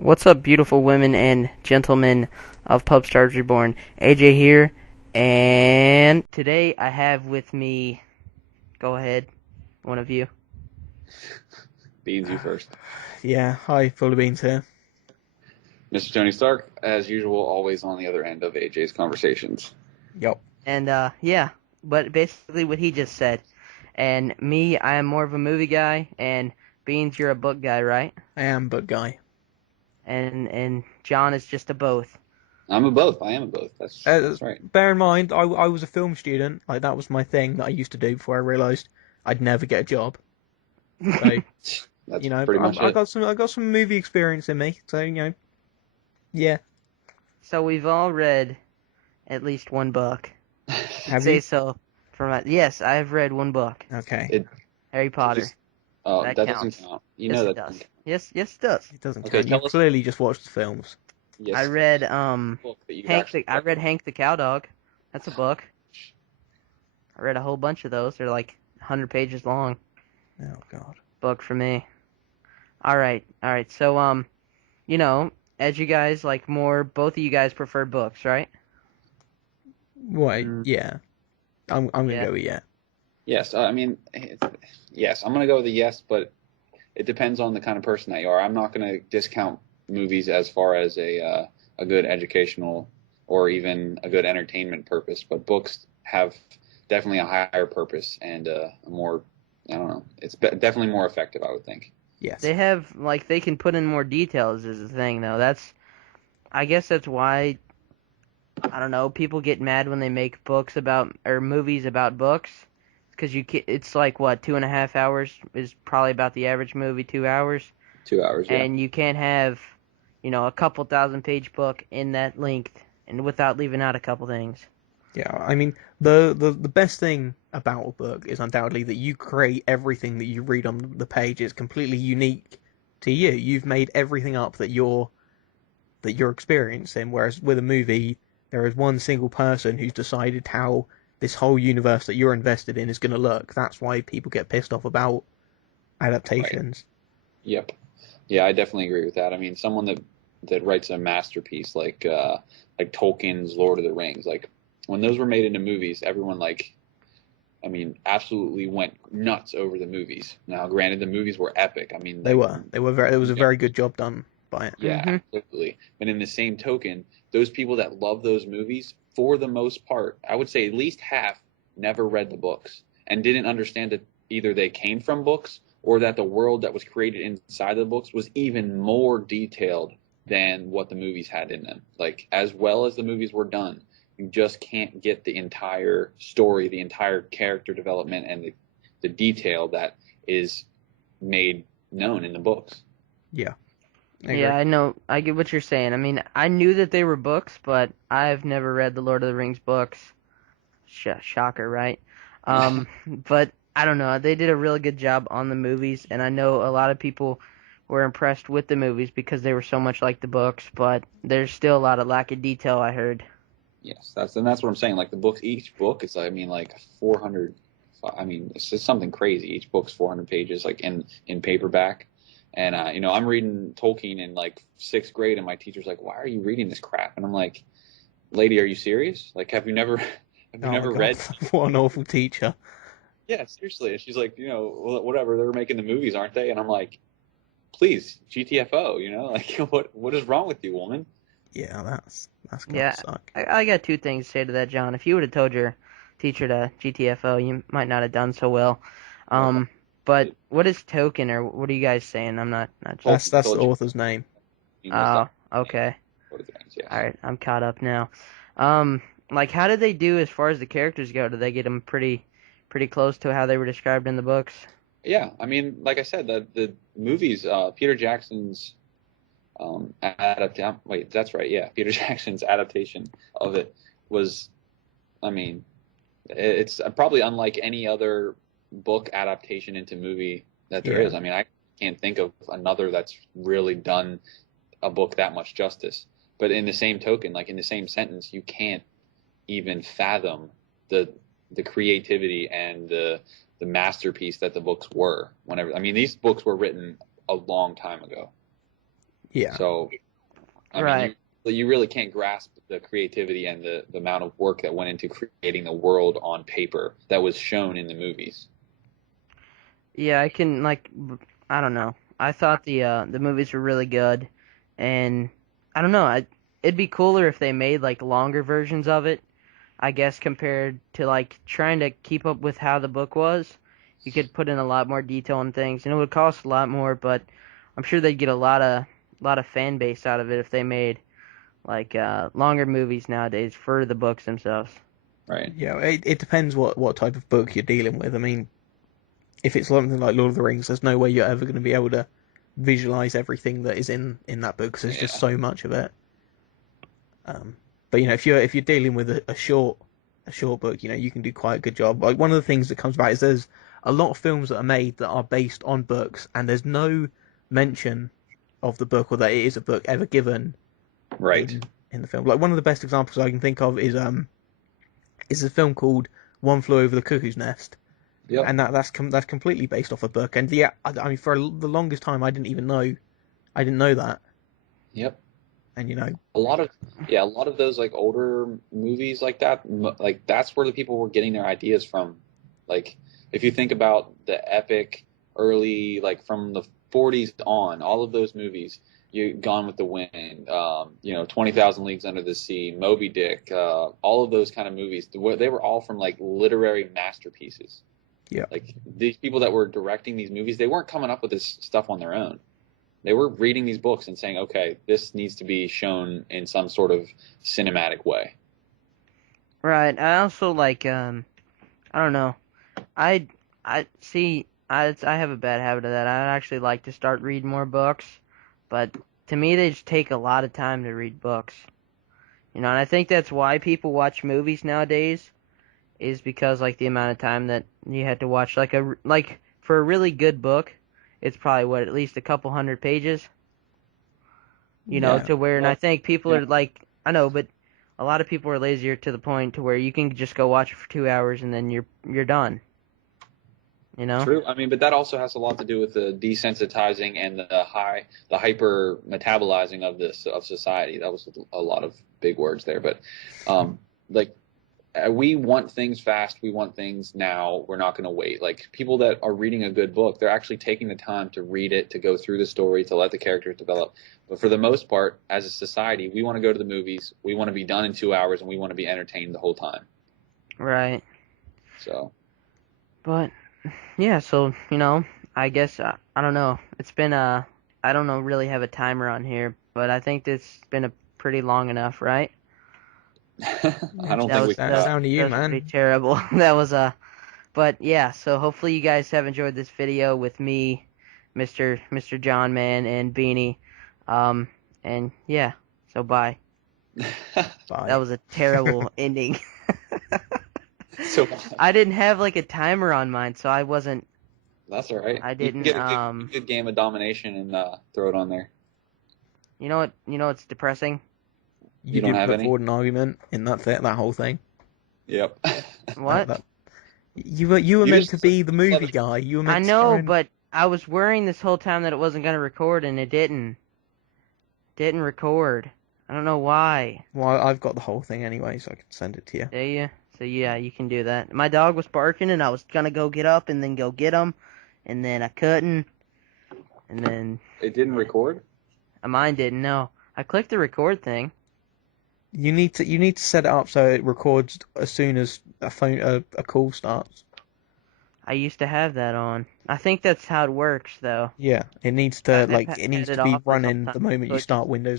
What's up, beautiful women and gentlemen of Pub Stars Reborn? AJ here, and today I have with me. Go ahead, one of you. Beans, you first. Yeah, hi, Full of Beans here. Mr. Tony Stark, as usual, always on the other end of AJ's conversations. Yup. And yeah, but basically what he just said. And me, I am more of a movie guy, and Beans, you're a book guy, right? I am Bug Guy. And John is just a both. I'm a both. I am a both. That's right. Bear in mind, I was a film student. Like, that was my thing that I used to do before I realised I'd never get a job. So, That's pretty but much I it. got some movie experience in me. So, yeah. So we've all read at least one book. Have Say you? so. Yes, I have read one book. Okay. It Harry Potter. just That that doesn't counts. count. You Yes, know it that does. doesn't count. Yes, it does. It doesn't Okay, count. You tell us clearly just watched the films. I yes read book that you've Hank actually I read. read Hank the Cowdog. That's a book. I read a whole bunch of those. They're like 100 pages long. Oh, God. Book for me. All right. So as you guys both of you guys prefer books, right? Wait, Mm, yeah. I'm gonna Yeah. go with yeah. yes, I mean yes. I'm gonna go with a yes, but it depends on the kind of person that you are. I'm not gonna discount movies as far as a good educational or even a good entertainment purpose, but books have definitely a higher purpose and a more, I don't know, it's definitely more effective, I would think. Yes. They have they can put in more details is the thing though. I guess that's why I don't know, people get mad when they make books about or movies about books, because it's like what 2.5 hours is probably about the average movie, 2 hours, 2 hours, yeah. and you can't have a couple thousand page book in that length and without leaving out a couple things. Yeah, I mean, the best thing about a book is undoubtedly that you create everything that you read on the page. It's completely unique to you. You've made everything up that you're experiencing. Whereas with a movie, there is one single person who's decided how this whole universe that you're invested in is going to look. That's why people get pissed off about Right. adaptations. Yep. Yeah, I definitely agree with that. I mean, someone that writes a masterpiece like Tolkien's Lord of the Rings, like when those were made into movies, everyone I mean, absolutely went nuts over the movies. Now, granted, the movies were epic. I mean, They were very. It was a yeah, very good job done by it. yeah, Mhm. absolutely. But in the same token, those people that love those movies, for the most part, I would say at least half never read the books and didn't understand that either they came from books or that the world that was created inside the books was even more detailed than what the movies had in them. Like, as well as the movies were done, you just can't get the entire story, the entire character development, and the detail that is made known in the books. Yeah, I Yeah, agree. I know. I get what you're saying. I mean, I knew that they were books, but I've never read the Lord of the Rings books. Shocker, right? But I don't know. They did a really good job on the movies, and I know a lot of people were impressed with the movies because they were so much like the books, but there's still a lot of lack of detail, I heard. Yes, that's what I'm saying. Like the books, each book is, I mean, like 400. I mean, it's just something crazy. Each book's 400 pages, like in paperback. And I'm reading Tolkien in like sixth grade, and my teacher's like, "Why are you reading this crap?" And I'm like, "Lady, are you serious? Like, have you never have you Oh my never God, read?" what an awful teacher. Yeah, seriously. And she's like, whatever. They're making the movies, aren't they? And I'm like, please, GTFO. Like what is wrong with you, woman? Yeah, that's gotta Yeah, suck. I got two things to say to that, John. If you would have told your teacher to GTFO, you might not have done so well. Well, Um, but what is token, or what are you guys saying? I'm not. That's the Tolkien author's name. was the Oh, okay. Lord of the Rings, yes. All right, I'm caught up now. Um, how did they do as far as the characters go? Did they get them pretty close to how they were described in the books? Yeah, I mean, like I said, the movies, Peter Jackson's adaptation. Wait, that's right. Yeah, Peter Jackson's adaptation of it was. I mean, it's probably unlike any other book adaptation into movie that there Yeah, is. I mean, I can't think of another that's really done a book that much justice. But in the same token, like in the same sentence, you can't even fathom the the creativity and the masterpiece that the books were. Whenever, I mean, these books were written a long time ago. Yeah. So, I Right. mean, you really can't grasp the creativity and the amount of work that went into creating the world on paper that was shown in the movies. Yeah, I can I don't know. I thought the movies were really good, and I don't know. It'd be cooler if they made like longer versions of it. I guess compared to like trying to keep up with how the book was, you could put in a lot more detail and things, and it would cost a lot more. But I'm sure they'd get a lot of fan base out of it if they made like longer movies nowadays for the books themselves. Right. Yeah, it depends what type of book you're dealing with. I mean, if it's something like Lord of the Rings, there's no way you're ever going to be able to visualize everything that is in that book because there's just Yeah. so much of it. But if you're dealing with a short book, you can do quite a good job. Like one of the things that comes back is there's a lot of films that are made that are based on books, and there's no mention of the book or that it is a book ever given Right. in the film. Like one of the best examples I can think of is a film called One Flew Over the Cuckoo's Nest, Yep. and that's completely based off a book. And yeah, I mean for the longest time I didn't know that, Yep. and A lot of a lot of those like older movies like that, like that's where the people were getting their ideas from. Like if you think about the epic early, like from the 40s on, all of those movies, you Gone with the Wind, 20,000 Leagues Under the Sea, Moby Dick, all of those kind of movies, they were all from like literary masterpieces. yeah, Like these people that were directing these movies, they weren't coming up with this stuff on their own. They were reading these books and saying, okay, this needs to be shown in some sort of cinematic way. Right. I also I don't know. I I see. I have a bad habit of that. I'd actually like to start reading more books, but to me they just take a lot of time to read books. And I think that's why people watch movies nowadays is because like the amount of time that you had to watch like for a really good book, it's probably what at least a couple hundred pages. yeah, To where and I Well, think people yeah, are like I know, but a lot of people are lazier to the point to where you can just go watch it for 2 hours and then you're done. You know? true. I mean, but that also has a lot to do with the desensitizing and the hyper metabolizing of of society. That was a lot of big words there, but like we want things fast. We want things now. We're not going to wait. Like people that are reading a good book, they're actually taking the time to read it, to go through the story, to let the characters develop. But for the most part, as a society, we want to go to the movies. We want to be done in 2 hours, and we want to be entertained the whole time. Right. So, But yeah, so I guess I don't know. It's been I don't know really have a timer on here, but I think this has been a pretty long enough, right? I don't That think was we that can. was, down to that you, was pretty man. terrible. That was but yeah, so hopefully you guys have enjoyed this video with me, Mr. John Man and Beanie. Um and yeah, so bye. That Bye. was a terrible ending. So I didn't have like a timer on mine, so I wasn't that's all right. I You can didn't get a good game of domination and throw it on there. what's depressing? You You don't didn't have put any? forward an argument in that whole thing. Yep. That What? that you were You meant to just be the let movie us. guy. You were I meant to know, try and. but I was worrying this whole time that it wasn't gonna record and it didn't record. I don't know why. Well, I've got the whole thing anyway, so I can send it to you. Do you? So yeah, you can do that. My dog was barking and I was gonna go get up and then go get him, and then I couldn't, and then It didn't yeah, record. mine didn't. No, I clicked the record thing. You need to set it up so it records as soon as a call starts. I used to have that on. I think that's how it works, though. Yeah, it needs to I've it needs had to it be off this whole running time, the moment so you it just start Windows